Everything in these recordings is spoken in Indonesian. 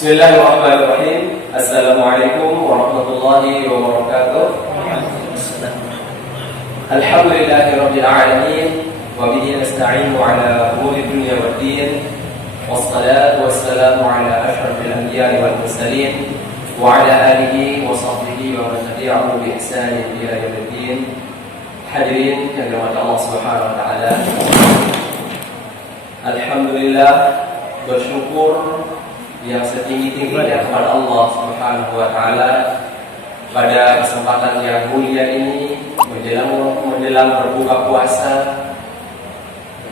Bismillahirrahmanirrahim. Assalamualaikum warahmatullahi wabarakatuh. Alhamdulillahirabbil alamin wa bihi nasta'inu ala umuri dunya waddin. Wassalatu wassalamu ala asyrafil anbiya'i wal mursalin wa ala alihi wa sahbihi wa man tabi'ahum bi ihsanin ila yaumiddin. Hadirin yang dirahmati Allah Subhanahu wa taala. Alhamdulillah, bersyukur yang setinggi-tingginya kepada Allah Subhanahu wa taala pada kesempatan yang mulia ini menjelang berbuka puasa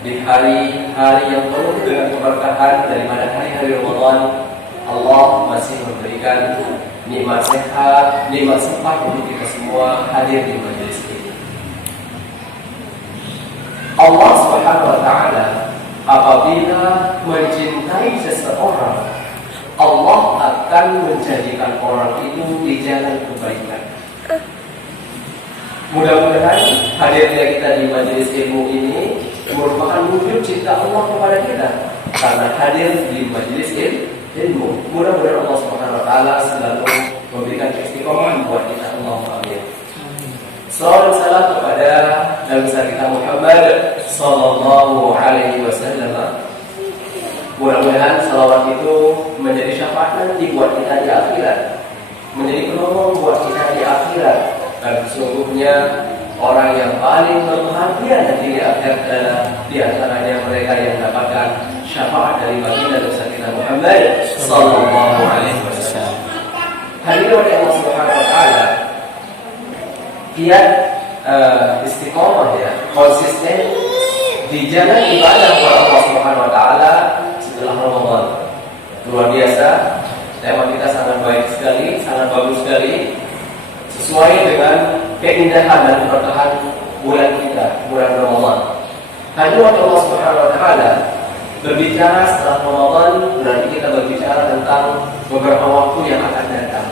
di hari-hari yang penuh dengan keberkahan daripada hari-hari Ramadan. Allah masih memberikan nikmat sehat, nikmat sempat untuk kita semua hadir di majelis ini. Allah Subhanahu wa taala apabila mencintai seseorang, Allah akan menjadikan orang itu di jalan kebaikan. Mudah-mudahan hadirnya kita di majelis ilmu ini merupakan wujud cinta Allah kepada kita karena hadir di majelis ilmu. Mudah-mudahan Allah Subhanahu wa taala selalu memberikan istiqomah buat kita. Allahumma amin. Salam salam kepada Nabi kita Muhammad sallallahu alaihi wasallam. Mudah-mudahan salawat itu menjadi syafaat nanti buat kita di akhirat, menjadi penolong buat kita di akhirat. Dan sesungguhnya orang yang paling berbahagia nanti di akhirat adalah di antaranya mereka yang mendapatkan syafaat dari baginda Nabi kita Muhammad sallallahu alaihi wasallam. Hadirin Allah Subhanahu wa taala, kiat istiqomah ya, konsisten di jalan ibadah kepada Allah Subhanahu wa taala setelah Ramadan. Luar biasa, tema kita sangat baik sekali, sangat bagus sekali, sesuai dengan keindahan dan keberkahan bulan kita, bulan Ramadan. Hanya Allah Subhanahu wa taala berbicara setelah Ramadan, berarti kita berbicara tentang beberapa waktu yang akan datang.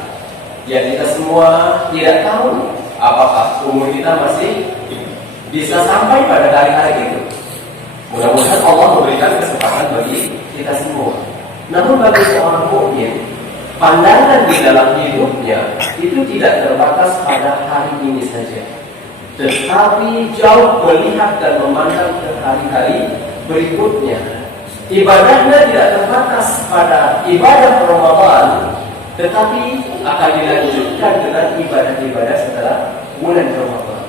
Yang kita semua tidak tahu apakah umur kita masih bisa sampai pada hari-hari itu. Mudah-mudahan Allah memberikan kesempatan bagi kita semua. Namun bagi seorang mukmin, pandangan di dalam hidupnya itu tidak terbatas pada hari ini saja, tetapi jauh melihat dan memandang ke hari-hari berikutnya. Ibadahnya tidak terbatas pada ibadah Ramadan, tetapi akan dilanjutkan dengan ibadah-ibadah setelah bulan Ramadan.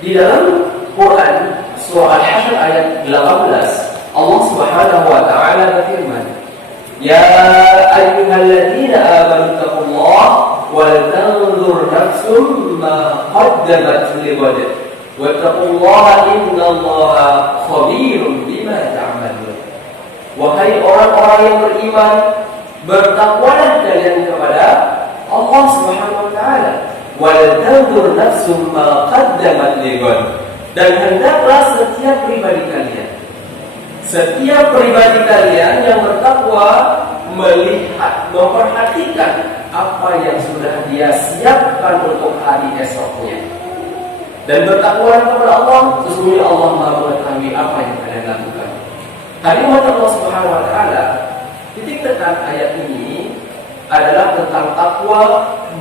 Di dalam Quran surah Al-Hasyr ayat 18, Allah Subhanahu wa taala berfirman, "Ya ayyuhalladzina amanu taqullaha wal tanzur nafsum ma qaddamat lighad wattaqullaha innallaha khabirum bima ta'malun." Wahai orang-orang yang beriman, bertakwalah kalian kepada Allah Subhanahu wa taala. Wal tanzur nafsum ma qaddamat lighad, dan hendaklah setiap pribadi kalian yang bertakwa melihat, memperhatikan apa yang sudah dia siapkan untuk hari esoknya. Dan bertakwa kepada Allah, sesungguhnya Allah Maha mengetahui apa yang kalian lakukan. Kalimat Allah Subhanahu wa taala, titik tekan ayat ini adalah tentang takwa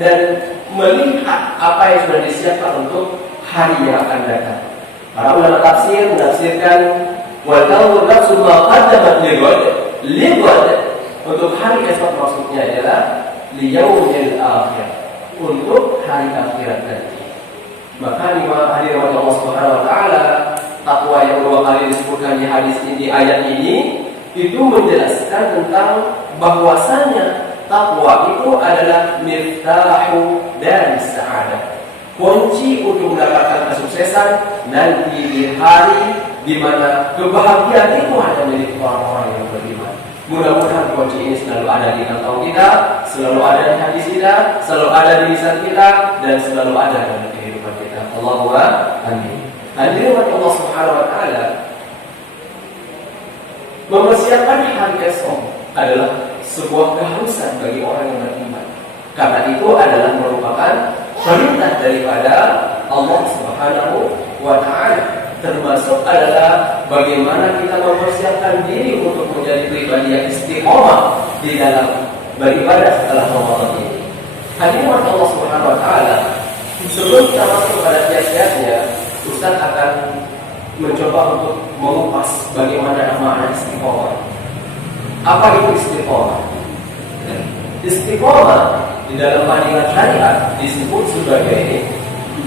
dan melihat apa yang sudah disiapkan untuk hari yang akan datang. Para ulama tafsir menafsirkan wa tanzur nafsun ma qaddamat lighad, untuk hari esok maksudnya adalah liyaumil akhir, untuk hari akhirat nanti. Maka hadirin Allah Subhanahu wa taala, takwa yang dua kali disebutkan di hadis ini, di ayat ini, itu menjelaskan tentang bahwasanya takwa itu adalah miftahu dari sa'adah, kunci untuk mendapatkan kesuksesan nanti di hari di mana kebahagiaan itu hanya milik orang-orang yang beriman. Mudah-mudahan kunci ini selalu ada di kantong kita, selalu ada di hati kita, selalu ada di lisan kita, dan selalu ada dalam kehidupan kita. Allahumma amin. Hadirin Allah Subhanahu wa taala, mempersiapkan hari esok adalah sebuah keharusan bagi orang yang beriman, karena itu adalah merupakan perintah daripada Allah Subhanahu wa taala. termasuk adalah bagaimana kita mempersiapkan diri untuk menjadi pribadi yang istiqomah di dalam beribadah setelah Ramadan ini. Hadirin Allah Subhanahu wa taala, sebelum kita masuk pada kiat-kiatnya, Ustaz akan mencoba untuk mengupas bagaimana makna istiqomah. Apa itu istiqomah? Istiqomah di dalam pandangan syariat disebut sebagai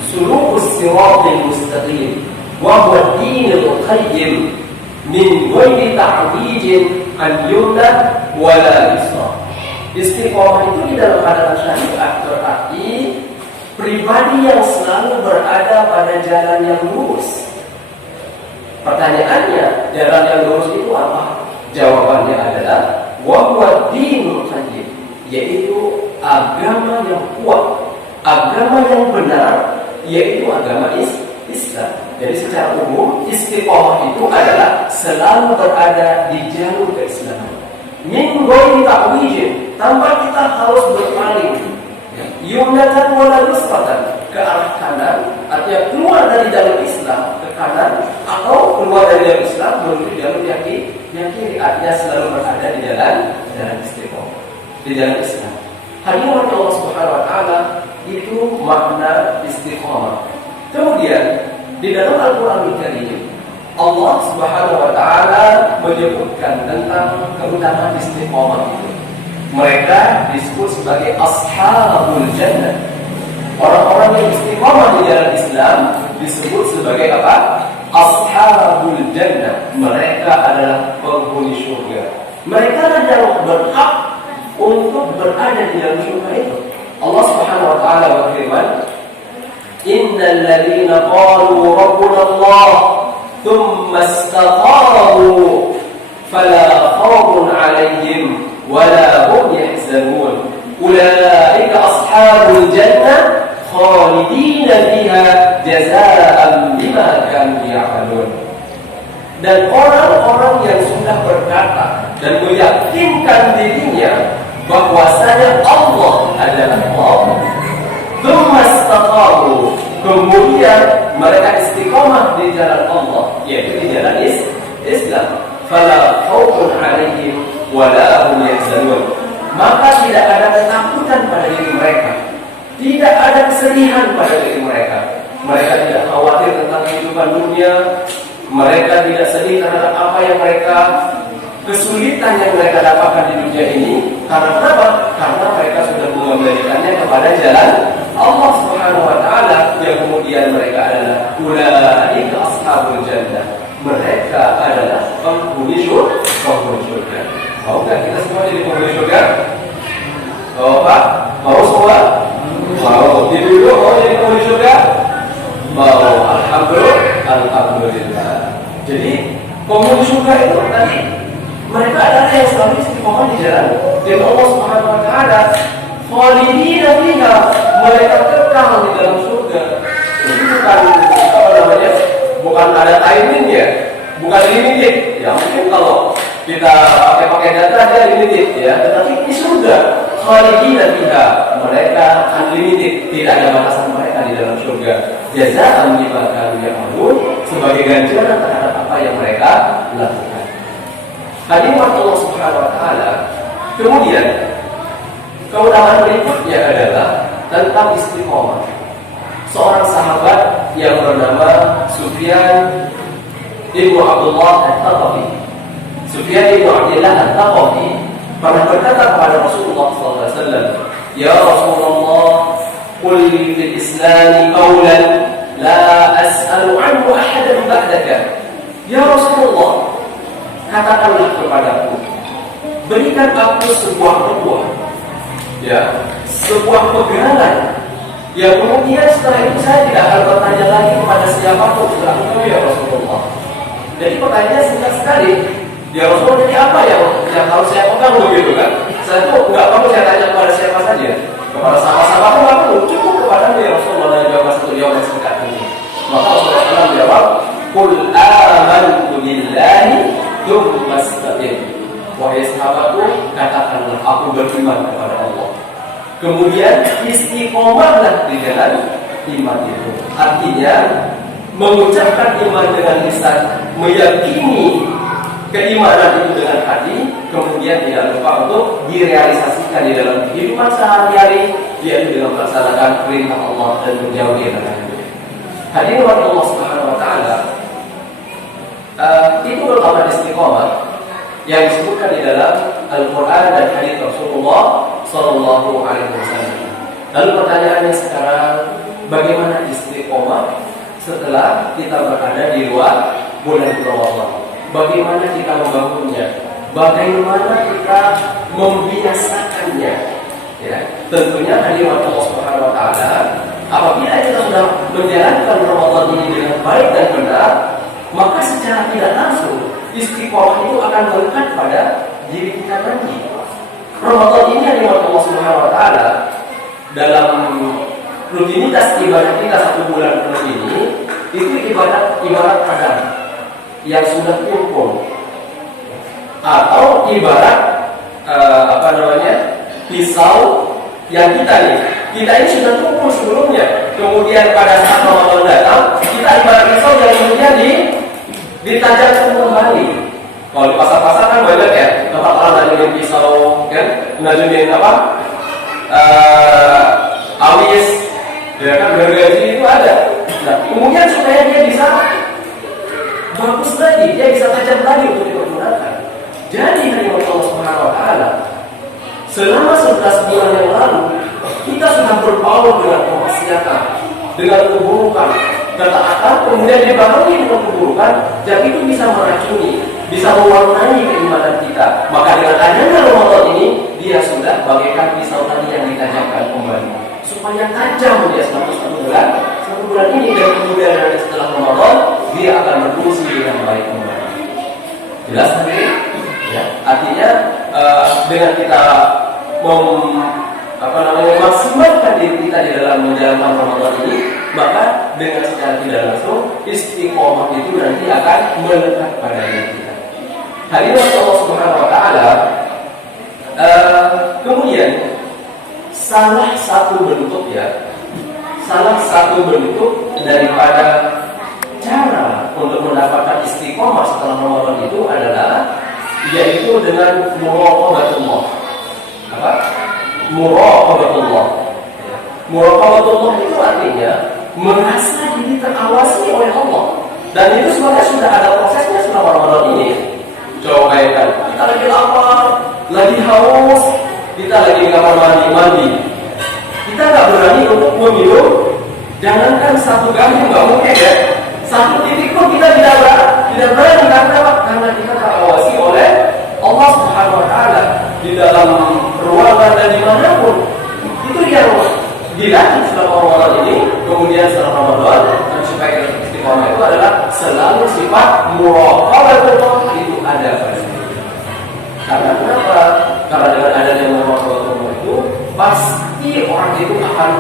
sulukus siratal mustaqim wa huwa dinul qayyim min ghairi ta'wijin an yumna wala yusra. Istiqomah itu di dalam pandangan syariat berarti pribadi yang selalu berada pada jalan yang lurus. Pertanyaannya, jalan yang lurus itu apa? Jawabannya adalah wa huwa dinul qayyim, yaitu agama yang kuat, agama yang benar, yaitu agama Islam. Jadi secara umum istiqomah itu adalah selalu berada di jalur keislaman. Min ghairi ta'wijin, tanpa kita harus berpaling yumnatan wala yusratan, ke arah kanan, artinya keluar dari jalur Islam ke kanan, atau keluar dari jalur Islam menuju jalur yang kiri, artinya selalu berada di jalan istiqomah, di jalan Islam. Hadirin Allah Subhanahu wa taala, itu makna istiqomah. Kemudian di dalam Al-Qur'an Al-Karim Allah Subhanahu wa taala menyebutkan tentang keutamaan istiqomah itu. Mereka disebut sebagai ashabul jannah. Orang-orang yang istiqomah di jalan Islam disebut sebagai apa? Ashabul jannah. Mereka adalah penghuni surga. Mereka adalah berhak untuk berada di dalam surga itu. Allah Subhanahu wa taala berfirman, "Innal ladzina qalu rabbuna Allah tsumma istaqamu fala khaufun 'alaihim wala hum yahzanun. Ulaika ashabul jannah khalidina fiha jazaa'an bima kanu ya'malun." Dan orang-orang yang sudah berkata dan meyakinkan dirinya bahwasanya Allah adalah Allah, tsumma istaqamu, kemudian mereka istiqomah di jalan Allah, yaitu di jalan Islam, fala khaufun 'alaihim wala hum yahzanun, maka tidak ada ketakutan pada diri mereka, tidak ada kesedihan pada diri mereka. Mereka tidak khawatir tentang kehidupan dunia, mereka tidak sedih terhadap apa yang mereka, kesulitan yang mereka dapatkan di dunia ini. Karena apa? Karena mereka sudah mengembalikannya kepada jalan Allah Subhanahu wa taala, yang kemudian mereka adalah ulaika ashabul jannah. Mereka adalah penghuni surga. Mau nggak kita semua jadi penghuni surga? Oh Pak, mau semua? Mau. Di dulu mau jadi penghuni surga? Mau. Alhamdulillah. Jadi penghuni surga itu tadi mereka adalah yang selalu istiqomah di jalan dan Allah Subhanahu wa taala. Khalidina fiha, mereka kekal di dalam surga. Ini bukan apa namanya? Bukan ada timing ya, bukan limited. Ya mungkin kalau kita pakai data ada limited ya, tetapi di surga khalidina fiha, mereka unlimited, tidak ada batasan mereka di dalam surga. Jazaa'an bima kanu ya'malun, sebagai ganjaran terhadap apa yang mereka lakukan. Hadirin Allah Subhanahu wa taala. Kemudian keutamaan berikutnya adalah tentang istiqomah. Seorang sahabat yang bernama Sufyan ibnu Abdullah At-Thaqafi. Sufyan ibnu Abdullah At-Thaqafi pernah berkata kepada Rasulullah SAW, "Ya Rasulullah, qul fil Islam qawlan la as'alu anhu ahadan ba'daka." Ya Rasulullah, katakanlah kepadaku, berikan aku sebuah peluang, ya, sebuah pegangan, ya, kemudian setelah itu saya tidak akan bertanya lagi kepada siapapun setelah itu, ya Rasulullah. Jadi pertanyaannya singkat sekali, ya Rasulullah, jadi apa yang harus saya pegang begitu kan? Saya tuh nggak perlu saya tanya kepada siapa saja, kepada sahabat-sahabat pun nggak perlu, cukup kepada ya Rasulullah yang jawab satu jawaban singkat ini. Maka Rasulullah menjawab, "Qul amantu billahi tsumma istaqim." Wahai sahabatku, katakanlah aku beriman kepada Allah. Kemudian istiqomahlah di jalan iman itu. Artinya mengucapkan iman dengan lisan, meyakini keimanan itu dengan hati, kemudian tidak lupa untuk direalisasikan di dalam kehidupan sehari-hari, yaitu dengan melaksanakan perintah Allah dan menjauhi larangannya. Hadirin Allah Subhanahu wa taala, itu merupakan istiqomah yang disebutkan di dalam Al-Quran dan hadits Rasulullah Sallallahu Alaihi Wasallam. Lalu pertanyaannya sekarang, bagaimana istiqomah setelah kita berada di luar bulan Ramadan? Bagaimana kita membangunnya? Bagaimana kita membiasakannya? Ya, tentunya hadirin Allah Subhanahu Wa Taala, apabila kita sudah menjalankan Ramadan ini dengan baik dan benar, maka secara tidak langsung istiqomah itu akan melekat pada diri kita nanti. Ramadan ini hadirin Allah Subhanahu Wa Taala, dalam rutinitas ibadah kita 1 bulan penuh ini, itu ibarat pedang yang sudah tumpul, atau ibarat pisau yang kita ini sudah tumpul sebelumnya, kemudian pada saat Ramadan datang, kita ibarat pisau yang kemudian ditajamkan kembali. Kalau di pasar-pasar kan banyak ya, tempat orang najunin pisau, kan, najunin awis, ya kan, gergaji itu ada. Nah, kemudian supaya dia bisa bagus lagi, dia bisa tajam lagi untuk dipergunakan. Jadi dari Allah Subhanahu Wa Taala, selama 11 bulan yang lalu kita sudah berpaut dengan kemaksiatan, dengan keburukan, ketaatan, kemudian dibarengi dengan keburukan, jadi itu bisa meracuni, bisa mewarnai keimanan kita. Maka dengan adanya Ramadan ini, dia sudah bagaikan pisau tadi yang ditajamkan kembali, supaya tajam dia selama 1 bulan. 1 bulan ini, dan kemudian nanti setelah Ramadan dia akan berfungsi dengan baik kembali. Jelas tadi? Ya, artinya dengan kita memaksimalkan diri kita di dalam menjalankan Ramadan ini, maka dengan secara tidak langsung istiqomah itu nanti akan melekat pada diri kita. Hadirin Allah Subhanahu Wa Taala, kemudian salah satu bentuk daripada cara untuk mendapatkan istiqomah setelah Ramadan itu adalah yaitu dengan muraqabatullah. Muraqabatullah itu artinya merasa diri terawasi oleh Allah. Dan itu sebenarnya sudah ada prosesnya selama Ramadan ini. Coba bayangkan, kita lagi lapar, lagi haus, kita lagi di kamar mandi. Kita nggak berani untuk meminum, jangankan 1 gambung, nggak mungkin ya. 1 titik pun kita tidak berani. Karena kita terawasi oleh Allah Subhanahu Wa Taala di dalam ruangan dan dimanapun. Itu yang dilatih selama Ramadan ini. Kemudian setelah Ramadan, dan supaya kita istiqomah itu adalah selalu sifat muraqabatullah itu ada pada diri. Karena kenapa? Karena dengan adanya muraqabatullah itu, pasti orang itu akan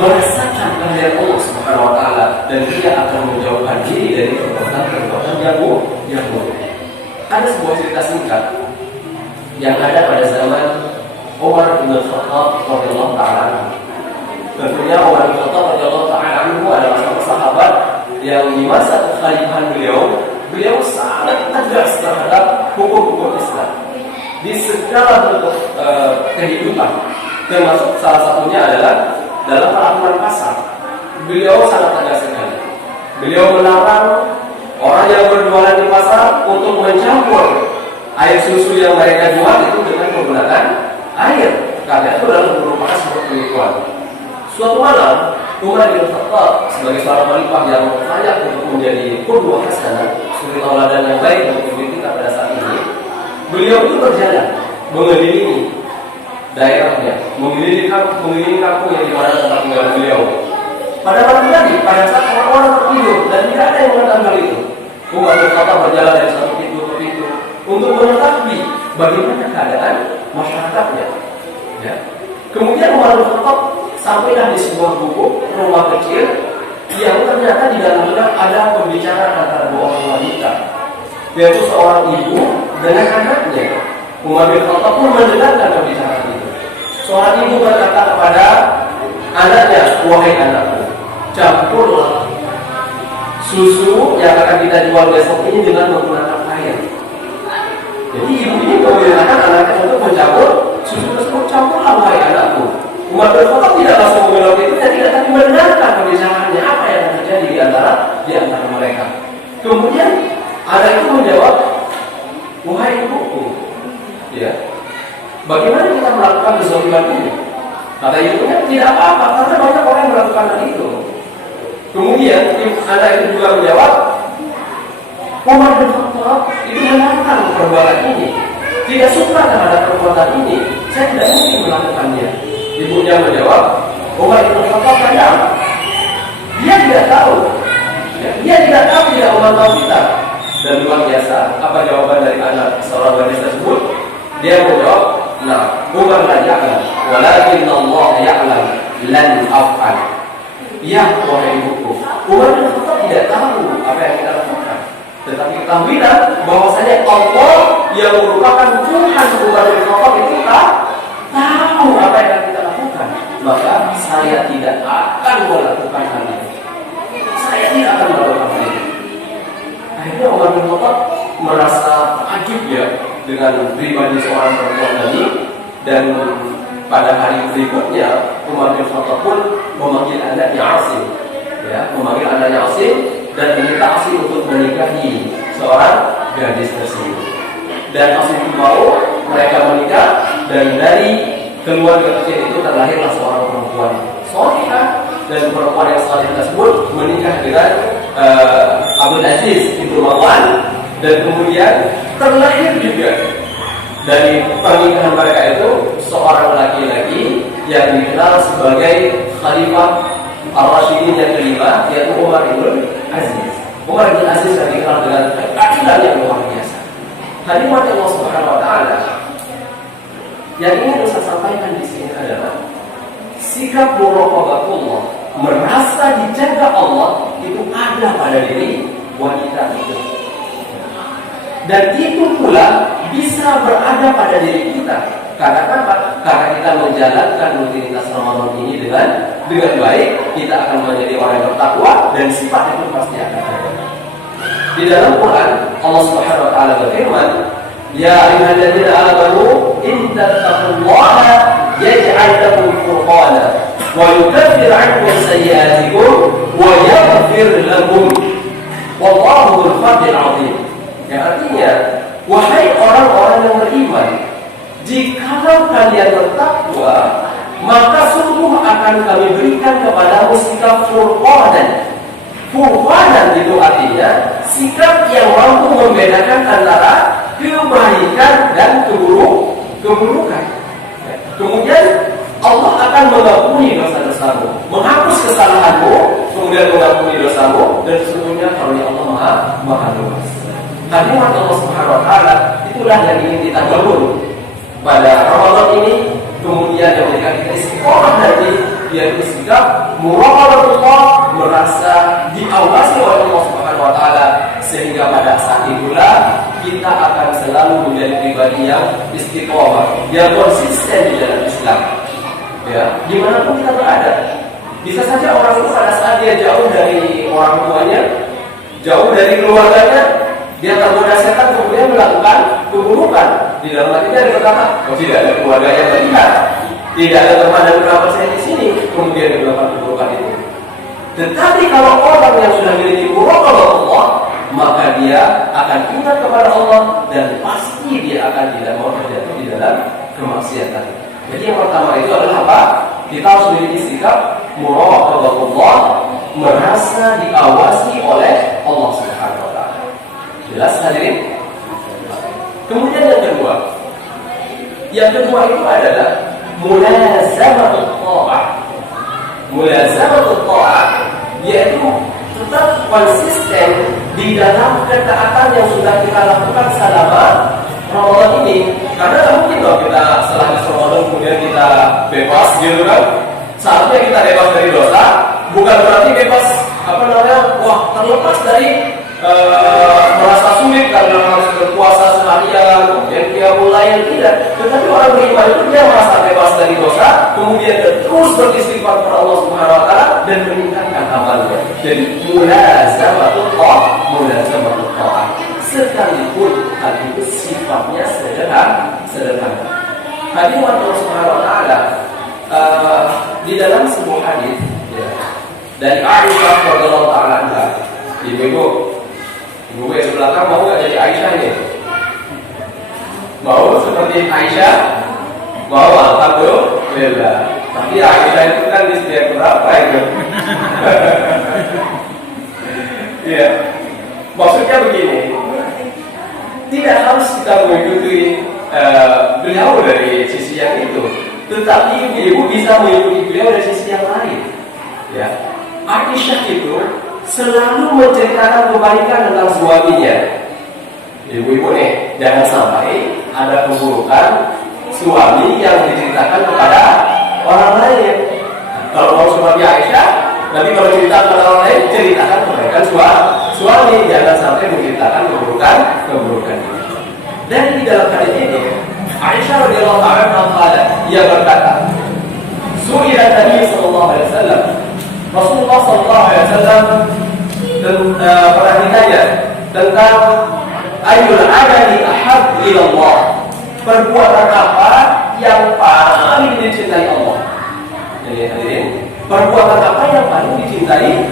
merasakan kehadiran Allah Subhanahu Wa Taala, dan dia akan menjauhkan diri dari perbuatan yang buruk. Ada sebuah cerita singkat yang ada pada zaman Umar bin Khattab radhiyallahu taala. Tentunya Umar bin Khattab radhiyallahu taala adalah seorang sahabat yang di masa kekhalifahan beliau sangat tegas terhadap hukum-hukum Islam di segala bentuk kehidupan, termasuk salah satunya adalah dalam peraturan pasar. Beliau sangat tegas sekali. Beliau melarang orang yang berjualan di pasar untuk mencampur air susu yang mereka jual itu dengan menggunakan air, karena itu adalah merupakan sebuah penipuan. Suatu malam, Umar bin Khattab sebagai seorang khalifah yang layak untuk menjadi qudwah hasanah, suri tauladan yang baik untuk diri kita pada saat ini, beliau itu berjalan mengelilingi daerahnya, mengelilingi kampung yang dimana tempat tinggal beliau. Pada pagi tadi, pada saat orang-orang tertidur dan tidak ada yang mengetahui hal itu, Umar bin Khattab berjalan dari satu pintu ke pintu untuk mengetahui bagaimana keadaan masyarakatnya. Ya. Kemudian Umar bin Khattab sampailah di sebuah gubuk rumah kecil yang ternyata di dalamnya ada pembicaraan antara 2 orang wanita, yaitu seorang ibu dengan anaknya. Umar bin Khattab pun mendengarkan pembicaraan itu. Seorang ibu berkata kepada anaknya, "Wahai anakku, campurlah susu yang akan kita jual besok ini dengan menggunakan air. Jadi ibu ini memerintahkan anaknya untuk mencampur susu tersebut. Campurlah wahai anakku. Umar bin Khattab tidak langsung mengelak itu, tidak, tapi mendengarkan pembicaraannya apa yang terjadi di antara mereka. Kemudian anak itu menjawab, wahai ibuku, ya, bagaimana kita melakukan kezaliman ini? Kata ibunya, tidak apa-apa, karena banyak orang yang melakukan hal itu. Kemudian anak itu juga menjawab, Umar bin Khattab itu menantang perbuatan ini, tidak suka terhadap perbuatan ini, saya tidak mungkin melakukannya. Ibunya menjawab, Umar bin Khattab kadang dia tidak tahu, ya, dia tidak tahu, tidak memantau kita. Dan luar biasa, apa jawaban dari anak seorang gadis tersebut? Dia menjawab, nah, Umar la ya'lam, walakin Allah ya'lam lan af'al. Ya, wahai ibuku, Umar bin Khattab tidak tahu apa yang kita lakukan. Tetapi ketahuilah bahwasanya Allah yang merupakan Tuhan Umar bin Khattab itu tahu apa yang akan kita lakukan. Maka saya tidak akan melakukan hal ini. Saya tidak akan melakukan hal ini. Akhirnya Umar bin Khattab merasa takjub ya dengan pribadi seorang perempuan tadi, dan pada hari berikutnya Umar bin Khattab pun memanggil anaknya Asim, ya, memanggil anaknya Asim dan meminta Asim untuk menikahi seorang gadis tersebut. Dan Asim pun mau mereka menikah, dan dari keluarga kecil itu terlahirlah seorang perempuan salihah, dan perempuan yang salihah tersebut menikah dengan Abdul Aziz bin Marwan, dan kemudian terlahir juga dari pernikahan mereka itu seorang laki-laki yang dikenal sebagai Khalifah Ar-Rasyidin yang kelima, yaitu Umar bin Aziz. Umar bin Aziz yang dikenal dengan keadilan yang luar biasa. Hadirat Allah Subhanahu wa taala, yang ingin saya sampaikan di sini adalah sikap muraqabatullah, merasa dijaga Allah, itu ada pada diri wanita itu. Dan itu pula bisa berada pada diri kita. Karena apa? Karena kita menjalankan rutinitas Ramadan ini dengan baik, kita akan menjadi orang yang bertakwa, dan sifat itu pasti akan ada. Di dalam Quran Allah Subhanahu wa taala berfirman, ya ayyuhalladzina amanu in tattaqullaha yaj'al lakum furqana wa yukaffir 'ankum sayyi'atikum wa yaghfir lakum wallahu dzul fadlil 'adzim. Yang artinya, wahai orang-orang yang beriman, jikalau kalian bertakwa, maka sungguh akan kami berikan kepadamu sikap furqanan. Furqanan itu artinya sikap yang mampu membedakan antara kebaikan dan keburukan. Kemudian Allah akan mengampuni dosa-dosamu, menghapus kesalahanmu, kemudian mengampuni dosamu, dan sesungguhnya karunia Allah maha luas. Hadirat Allah Subhanahu wa taala, itulah yang ingin kita bangun pada Ramadan ini. Kemudian yang memberikan kita istiqomah dari, yaitu sikap muraqabatullah, merasa diawasi oleh Allah Subhanahu wa taala, sehingga pada saat itulah kita akan selalu menjadi pribadi yang istiqomah, yang konsisten di dalam Islam. Ya, dimanapun kita berada. Bisa saja orang itu pada saat dia jauh dari orang tuanya, jauh dari keluarganya, dia tergoda setan, kemudian melakukan keburukan. Di dalam hatinya dia berkata, oh, tidak ada keluarga yang melihat, tidak ada teman dan kerabat saya di sini, kemudian dia melakukan keburukan itu. Tetapi kalau orang yang sudah memiliki muraqabatullah, maka dia akan ingat kepada Allah, dan pasti dia akan tidak mau terjatuh di dalam kemaksiatan. Jadi yang pertama itu adalah apa? Kita harus memiliki sikap muraqabatullah, merasa diawasi oleh Allah Subhanahu wa taala. Jelas hadirin? Kemudian yang kedua itu adalah mulazamatut tha'ah. Mulazamatut tha'ah yaitu tetap konsisten di dalam ketaatan yang sudah kita lakukan selama Ramadan ini. Karena tidak mungkin loh kita setelah Ramadan kemudian kita bebas gitu kan. Saatnya kita bebas dari dosa, bukan berarti bebas wah terlepas dari merasa sulit karena harus berpuasa seharian, kemudian dia mulai tidak. Tetapi orang beriman itu dia merasa bebas dari dosa, kemudian terus beristighfar kepada Allah Subhanahu wa taala dan meningkatkan amalnya. Jadi mulazamatul ta'ah, sekalipun hal itu sifatnya sederhana. Hadirin Allah Subhanahu wa taala, di dalam sebuah hadis ya, dari Aisyah radhiyallahu taala anha. Ibu yang di belakang mau nggak jadi Aisyah ini? Mau seperti Aisyah? Mau, alhamdulillah. Tapi Aisyah itu kan di setiap berapa itu? Iya. Maksudnya begini, tidak harus kita mengikuti beliau dari sisi yang itu, tetapi ibu bisa mengikuti beliau dari sisi yang lain. Ya, Aisyah itu selalu menceritakan kebaikan tentang suaminya. Ibu-ibu nih, jangan sampai ada keburukan suami yang diceritakan kepada orang lain. Kalau mau suami Aisyah, nanti kalau cerita kepada orang lain, ceritakan kebaikan suami, jangan sampai menceritakan keburukan ini. Dan di dalam hadis ini, Aisyah radhiyallahu anha ia berkata, "Su'ila Nabi sallallahu alaihi wasallam." Rasulullah sallallahu alaihi wasallam pernah ditanya tentang ayyul amali ahab ila Allah. Perbuatan apa yang paling dicintai Allah? Jadi hadirin, perbuatan apa yang paling dicintai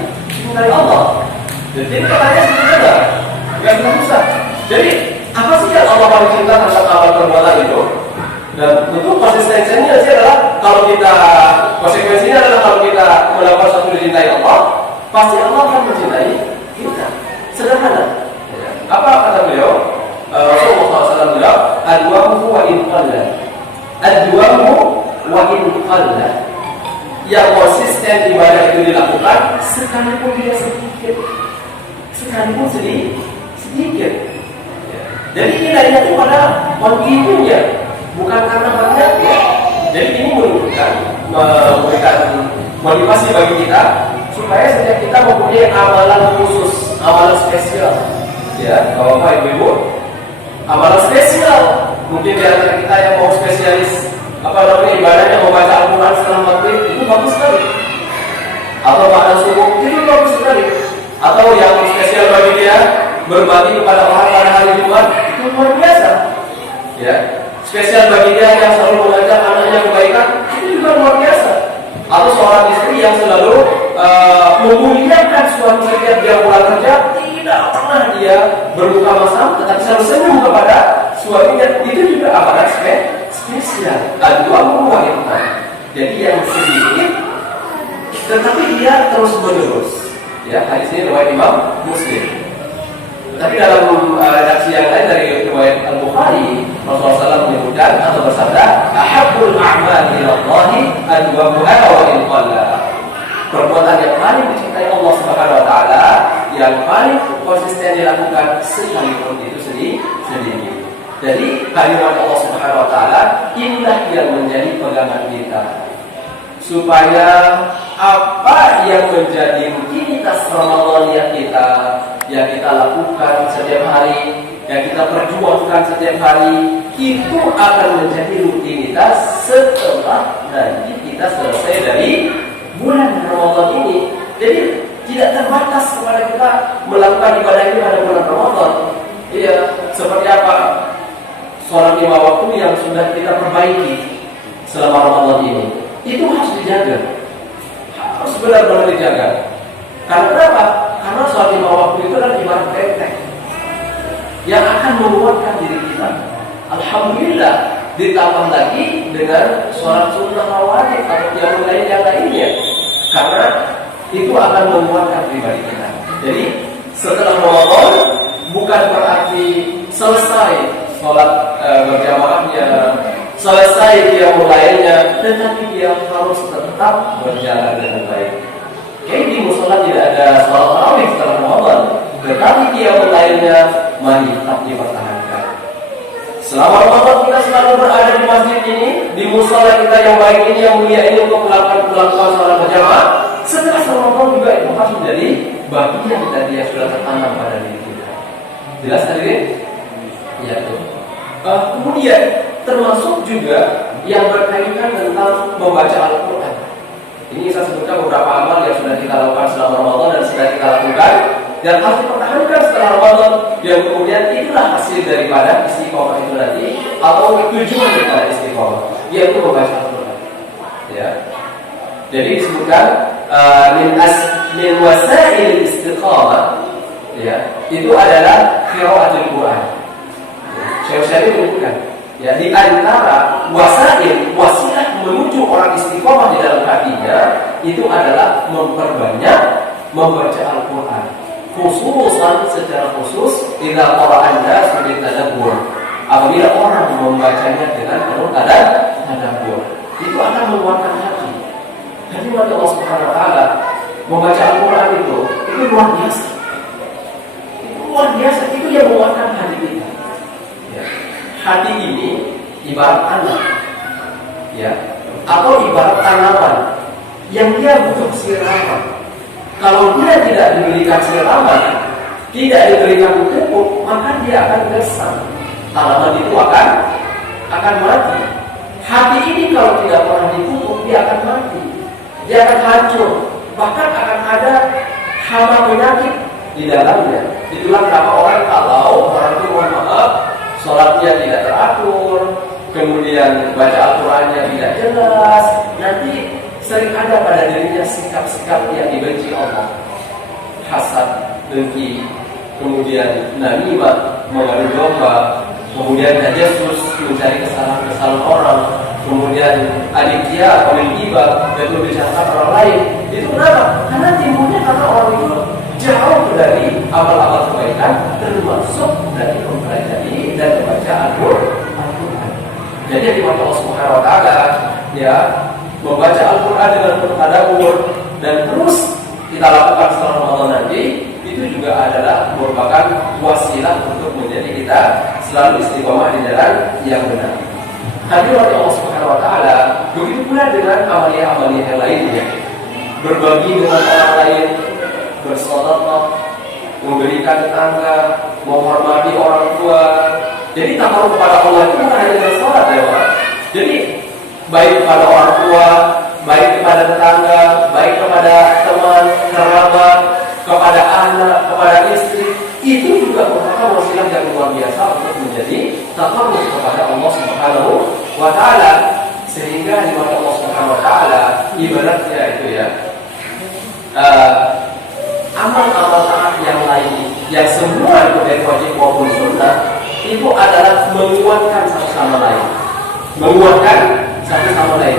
Allah? Jadi pertanyaannya sederhana, enggak susah. Jadi apa sih yang Allah paling cinta tentang amal perbuatan itu? Dan tentu konsekuensinya adalah kalau kita melakukan sesuatu dicintai Allah, pasti Allah akan mencintai kita. Sederhana. Apa kata beliau? Rasulullah SAW bilang, "Adwamu wa in qalla." Adwamu wa in qalla. Yang konsisten ibadah itu dilakukan sekalipun dia sedikit. Sekalipun sedikit. Jadi nilainya itu pada kontinunya, bukan karena banyaknya. Jadi ini menunjukkan, memberikan motivasi bagi kita supaya setiap kita mempunyai amalan khusus, amalan spesial. Ya, Bapak Ibu, amalan spesial. Mungkin di antara kita yang mau spesialis ibadahnya membaca Al-Quran setelah maghrib, itu bagus sekali. Atau pada subuh, itu bagus sekali. Atau yang spesial bagi dia berbagi kepada orang pada hari Jumat, itu luar biasa. Ya, spesial bagi dia yang selalu mengajak anaknya kebaikan, itu juga luar biasa. Atau seorang istri yang selalu memuliakan suami setiap dia pulang kerja, tidak pernah dia berbuka masam, tetapi selalu senyum kepada suaminya, itu juga amalan spesial. Dua wanita. Jadi yang sedikit, tetapi dia terus menerus. Ya, hadis ini riwayat Imam Muslim. Tapi dalam redaksi yang lain dari riwayat Al-Bukhari, Rasulullah SAW menyebutkan atau bersabda, "Ahabbul a'mali ila Allahi adwamuha wa in qalla." Perbuatan yang paling dicintai Allah Subhanahu wa taala, yang paling konsisten dilakukan sekalipun itu sedikit. Jadi kalimat Allah Subhanahu wa taala inilah yang menjadi pegangan kita. Supaya apa yang menjadi rutinitas Ramadhaniah kita, yang kita lakukan setiap hari, yang kita perjuangkan setiap hari, itu akan menjadi rutinitas setelah nanti kita selesai dari bulan Ramadan ini. Jadi tidak terbatas kepada kita melakukan ibadah ini pada bulan Ramadan. Iya, seperti apa sholat 5 waktu yang sudah kita perbaiki selama Ramadan ini, itu harus dijaga, harus benar-benar dijaga. Karena apa? Karena sholat 5 waktu itu adalah ibadah benteng yang akan menguatkan diri kita. Alhamdulillah, ditambah lagi dengan sholat sunnah rawatib atau yang lainnya, karena itu akan menguatkan pribadi kita. Jadi setelah Ramadan bukan berarti selesai sholat berjamaahnya, selesai dia mulainya, tetapi dia harus tetap berjalan dengan baik. Kayak di musola tidak ada sholat tarawih setelah Ramadan, tetapi dia mulainya mari tetap dipertahankan. Selama Ramadan kita selalu berada di masjid ini, di musola kita yang baik ini, yang mulia ini, untuk melakukan sholat berjamaah. Setelah Ramadan juga itu harus menjadi bagian dari yang sudah tertanam pada diri kita. Jelas hadirin? Ya itu. Kemudian termasuk juga yang berkaitan tentang membaca Al-Quran. Ini saya sebutkan beberapa amal yang sudah kita lakukan selama Ramadan dan sudah kita lakukan dan harus dipertahankan setelah Ramadan, yang kemudian itulah hasil daripada istiqomah itu nanti, atau tujuan daripada istiqomah, yaitu membaca Al-Quran. Ya. Jadi disebutkan min wasail istiqamah, ya, itu adalah qiraatul Quran. Syekh Syarif menyebutkan, ya, di antara wasilah menuju orang istiqomah di dalam hatinya itu adalah memperbanyak membaca Al-Quran, khususan secara khusus idza qara'ana sudah tadabbur. Apabila orang membacanya dengan penuh tadabbur, itu akan menguatkan hati. Jadi Allah Subhanahu wa taala membaca Al-Quran itu luar biasa. Itu luar biasa, itu yang menguatkan hati kita. Ya. Hati ini ibarat anak, ya, atau ibarat tanaman yang dia butuh siraman. Kalau dia tidak diberikan siraman, tidak diberikan pupuk, maka dia akan gersang. Tanaman itu akan mati. Hati ini kalau tidak pernah dipupuk, dia akan mati. Dia akan hancur. Bahkan akan ada hama penyakit di dalamnya. Itulah kenapa orang kalau itu mohon maaf, sholatnya tidak teratur, kemudian baca Al-Qurannya tidak jelas, nanti sering ada pada dirinya sikap-sikap yang dibenci Allah, hasad, dengki, kemudian namimah, mengadu domba, kemudian tajasus, mencari kesalahan orang, kemudian adikya, pengibah, dan membicarakan orang lain. Itu kenapa? Karena timbulnya karena orang itu jauh dari amal-amal kebaikan, termasuk dari mempelajari dan membaca Al-Quran. Jadi yang dimana Allah Subhanahu wa taala, ya, membaca Al-Quran dengan tadabbur dan terus kita lakukan setelah Ramadan nanti, itu juga adalah merupakan wasilah untuk menjadi kita selalu istiqomah di jalan yang benar. Hadirin Allah Subhanahu wa taala, begitu pula dengan amalia-amalia yang lainnya. Berbagi dengan orang lain, bersedekah, memberikan tetangga, menghormati orang tua. Jadi takarub kepada Allah itu bukan hanya dengan salat, ya Pak. Jadi baik kepada orang tua, baik kepada tetangga, baik kepada teman, kerabat, kepada anak, kepada istri, itu juga merupakan wasilah yang luar biasa untuk menjadi takarub kepada Allah Subhanahu wa taala. Sehingga di mata Allah Subhanahu wa taala ibaratnya itu, ya, amal-amal taat yang lain yang semua itu dari wajib maupun sunnah itu adalah menguatkan satu sama lain, menguatkan satu sama lain.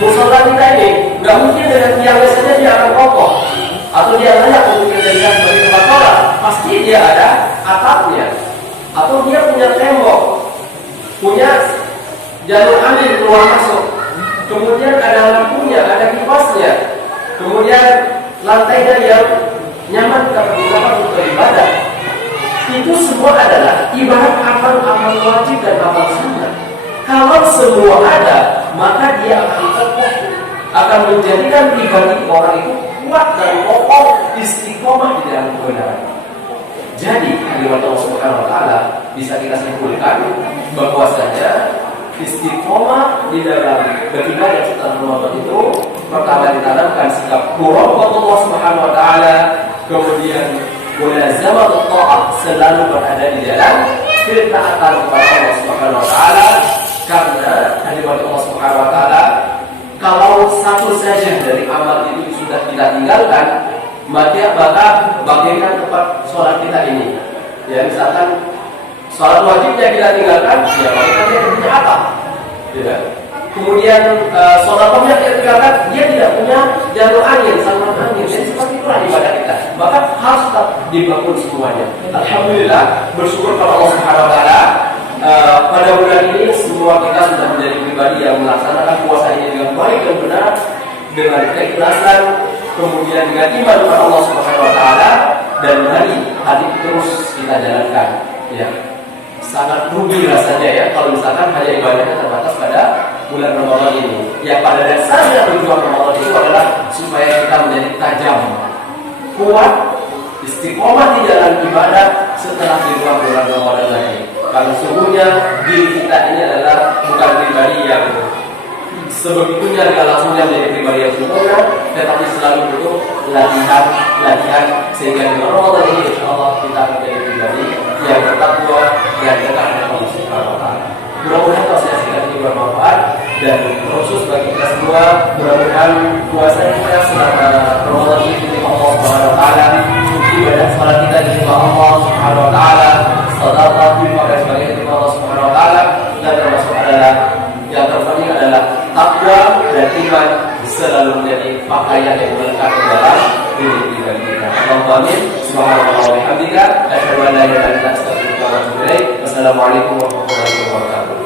Musola kita ini nggak mungkin dengan tiangnya saja dia akan kokoh, atau dia layak untuk dijadikan sebagai tempat sholat. Pasti dia ada atapnya, atau dia punya tembok, punya jalur angin keluar masuk, kemudian ada lampunya, ada kipasnya, kemudian lantainya yang nyaman kita gunakan untuk beribadah. Itu semua adalah ibarat amal-amal wajib dan amal sunnah. Kalau semua ada, maka dia akan kokoh, akan menjadikan pribadi orang itu kuat dan kokoh, istiqomah di dalam kebenaran. Jadi, hadirat Allah Subhanahu wa taala, bisa kita simpulkan bahwasanya istiqomah di dalam beribadah setelah Ramadan itu pertama ditanamkan sikap muraqabah Allah Subhanahu wa taala, kemudian mulazamah ta'at, selalu berada di jalan ketaatan kepada Allah Subhanahu wa taala. Karena hadirat Allah Subhanahu wa taala, kalau satu saja dari amal itu sudah kita tinggalkan, maka bagaikan tempat sholat kita ini, ya, misalkan sholat wajibnya kita tinggalkan, ya bagaikan dia punya atap, ya. Kemudian sholatnya kita tinggalkan, dia tidak punya jalur angin, saluran angin. Jadi seperti itulah ibadah kita. Maka harus tetap dibangun semuanya. Alhamdulillah, bersyukur kepada Allah Subhanahu wa taala. Pada bulan ini semua kita sudah menjadi pribadi yang melaksanakan puasa ini dengan baik dan benar, dengan keikhlasan, kemudian dengan iman kepada Allah Subhanahu wa taala, dan mari hati terus kita jalankan, ya. Sangat rugi rasanya, ya, kalau misalkan hanya ibadahnya terbatas pada bulan Ramadan ini. Yang pada dasarnya tujuan Ramadan itu adalah supaya kita menjadi tajam, kuat, istiqomah di dalam ibadah setelah di luar bulan Ramadan lagi. Karena sesungguhnya diri kita ini adalah bukan pribadi yang sebegitunya dia langsungnya menjadi pribadi yang sempurna, tetapi selalu butuh latihan sehingga di Ramadan ini insya Allah kita akan menjadi pribadi yang bertakwa dan dekat dengan Allah Subhanahu wa Ta'ala. Mudah-mudahan tausiah singkat ini bermanfaat dan khusus bagi kita semua. Mudah-mudahan puasa kita selama Ramadan ini diterima Allah Subhanahu wa Ta'ala, ibadah salat kita diterima Allah Subhanahu wa Ta'ala, sedekah infak dan sebagainya diterima Allah Subhanahu wa Ta'ala, dan termasuk adalah yang terpenting adalah takwa dan iman selalu menjadi pakaian yang melekat di dalam diri kita. Allahumma amin. Subhanallah wa bihamdika, asyhadu an la ilaha illa anta, astaghfiruka wa atubu ilaik. Wassalamualaikum warahmatullahi wabarakatuh.